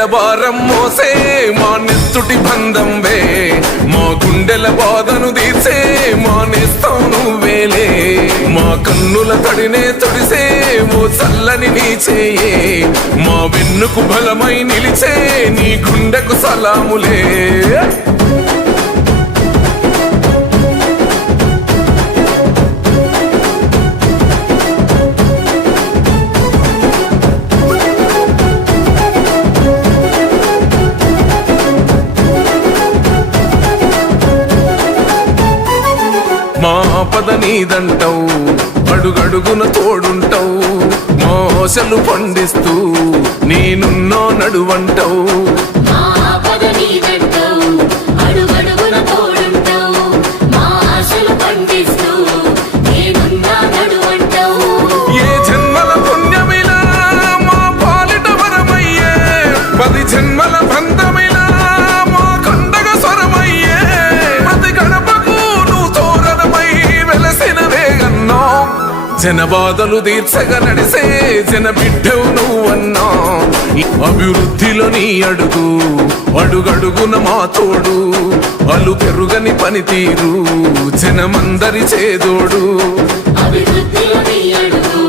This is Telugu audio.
గుండెల భారం మోసే మా నెత్తుటి బంధం వే, మా గుండెల బాధను తీర్చే మా నేస్తం నువ్వేలే, మా కన్నుల తడినే తొడిసే ఓ చల్లని నీ చేయే, మా వెన్నుకు బలమై నిలిచే నీ గుండెకు సలాములే. మా పద నీదంటావు, అడుగడుగున తోడుంటావు, మోసలు పండిస్తూ నేనున్నో నడువంటావు. ఏ జన్మల పుణ్యమిలా మా పాలిట వరమయ్యే, 10 జన్మల బంధమిలా మా కండగ స్వరమయ్యే, ప్రతి గడపకు నువ్వు తోరణమై వెలసిన వేగన్నో, జన బాధలు తీర్చగా నడిసే జన బిడ్డవు నువ్వన్నా. అభివృద్ధిలో నీ అడుగు, అడుగడుగున మా తోడు, అలు పెరుగని పనితీరు జనమందరి చేదోడు. అభివృద్ధిలో నీ అడుగు